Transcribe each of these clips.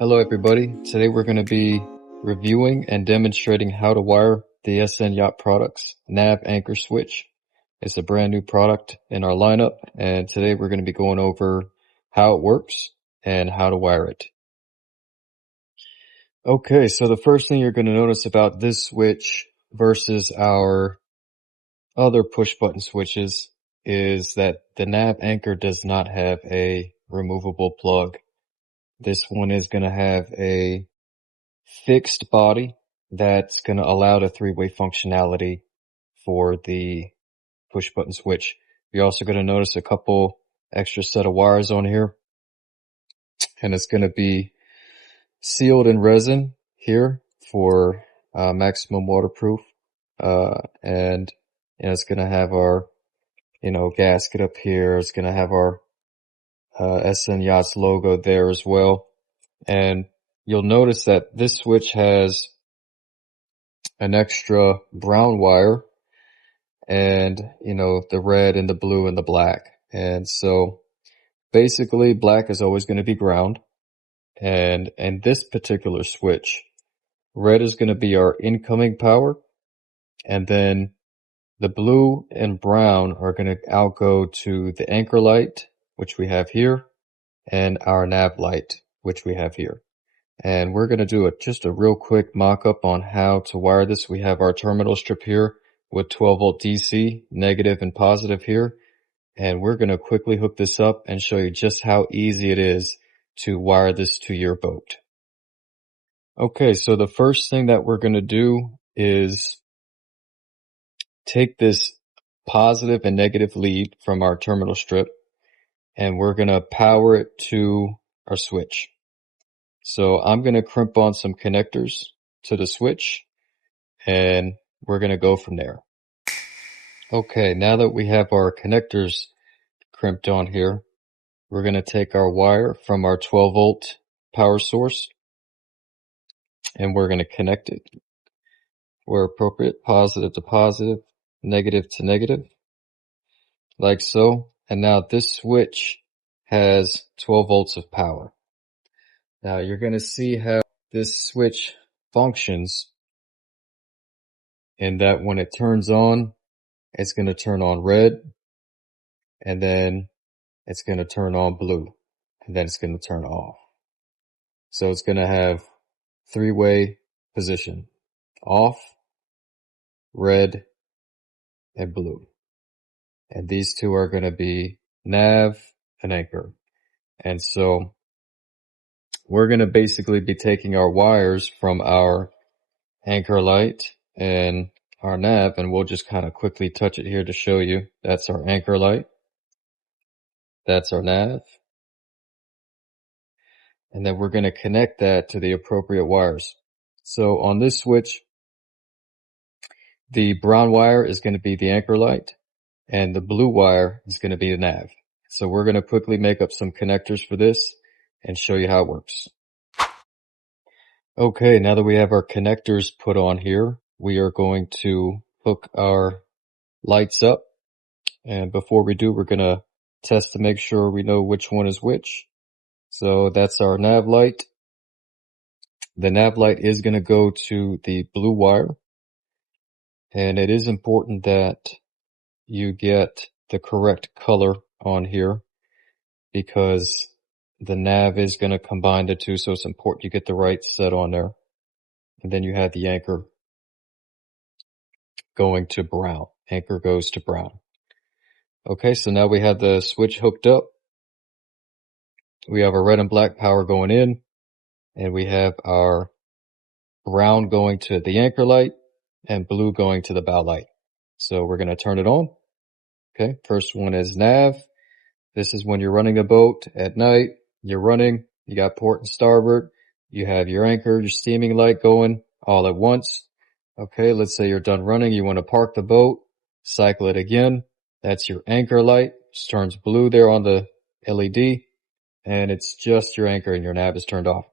Hello everybody, today we're going to be reviewing and demonstrating how to wire the SN Yacht Products nav anchor switch. It's a brand new product in our lineup, and today we're going to be going over how it works and how to wire it. Okay, so the first thing you're going to notice about this switch versus our other push button switches is that the nav anchor does not have a removable plug. This one is going to have a fixed body that's going to allow the three-way functionality for the push button switch. You're also going to notice a couple extra set of wires on here, and it's going to be sealed in resin here for maximum waterproof, and it's going to have our gasket up here. It's going to have our SN Yachts logo there as well. And you'll notice that this switch has an extra brown wire and, the red and the blue and the black. And so basically black is always going to be ground. And this particular switch, red is going to be our incoming power. And then the blue and brown are going to outgo to the anchor light, which we have here, and our nav light, which we have here. And we're going to do just a real quick mock-up on how to wire this. We have our terminal strip here with 12 volt DC, negative and positive here. And we're going to quickly hook this up and show you just how easy it is to wire this to your boat. Okay, so the first thing that we're going to do is take this positive and negative lead from our terminal strip, and we're going to power it to our switch. So I'm going to crimp on some connectors to the switch, and we're going to go from there. Okay, now that we have our connectors crimped on here, we're going to take our wire from our 12 volt power source, and we're going to connect it where appropriate, positive to positive, negative to negative, like so. And now this switch has 12 volts of power. Now you're going to see how this switch functions, in that when it turns on, it's going to turn on red, and then it's going to turn on blue, and then it's going to turn off. So it's going to have three-way position: off, red, and blue. And these two are going to be nav and anchor. And so we're going to basically be taking our wires from our anchor light and our nav, and we'll just kind of quickly touch it here to show you. That's our anchor light. That's our nav. And then we're going to connect that to the appropriate wires. So on this switch, the brown wire is going to be the anchor light, and the blue wire is going to be the nav. So we're going to quickly make up some connectors for this and show you how it works. Okay, now that we have our connectors put on here, we are going to hook our lights up. And before we do, we're going to test to make sure we know which one is which. So that's our nav light. The nav light is going to go to the blue wire. And it is important that you get the correct color on here, because the nav is going to combine the two, so it's important you get the right set on there. And then you have the anchor going to brown. Anchor goes to brown. Okay, so now we have the switch hooked up. We have our red and black power going in, and we have our brown going to the anchor light and blue going to the bow light. So we're going to turn it on. Okay, first one is nav. This is when you're running a boat at night. You're running, you got port and starboard, you have your anchor, your steaming light going all at once. Okay, let's say you're done running, you want to park the boat, cycle it again. That's your anchor light, just turns blue there on the LED, and it's just your anchor and your nav is turned off.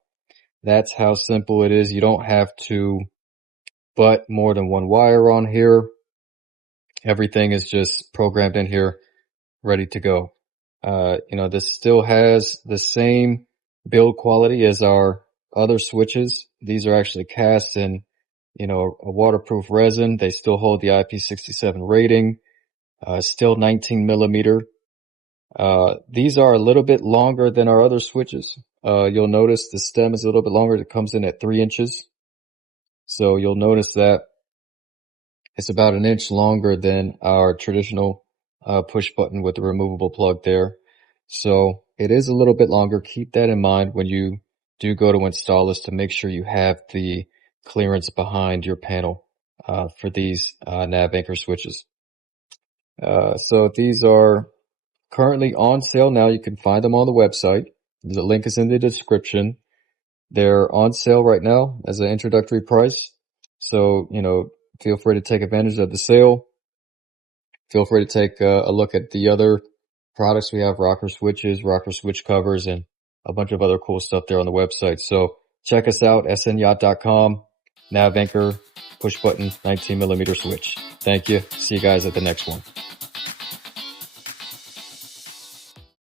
That's how simple it is. You don't have to butt more than one wire on here. Everything is just programmed in here, ready to go. This still has the same build quality as our other switches. These are actually cast in, a waterproof resin. They still hold the IP67 rating, still 19 millimeter. These are a little bit longer than our other switches. You'll notice the stem is a little bit longer. It comes in at 3 inches. So you'll notice that it's about an inch longer than our traditional push button with the removable plug there. So it is a little bit longer. Keep that in mind when you do go to install this, to make sure you have the clearance behind your panel for these nav anchor switches. So these are currently on sale now. You can find them on the website. The link is in the description. They're on sale right now as an introductory price. So, feel free to take advantage of the sale. Feel free to take a look at the other products. We have rocker switches, rocker switch covers, and a bunch of other cool stuff there on the website. So check us out, snyacht.com, nav anchor, push button, 19 millimeter switch. Thank you. See you guys at the next one.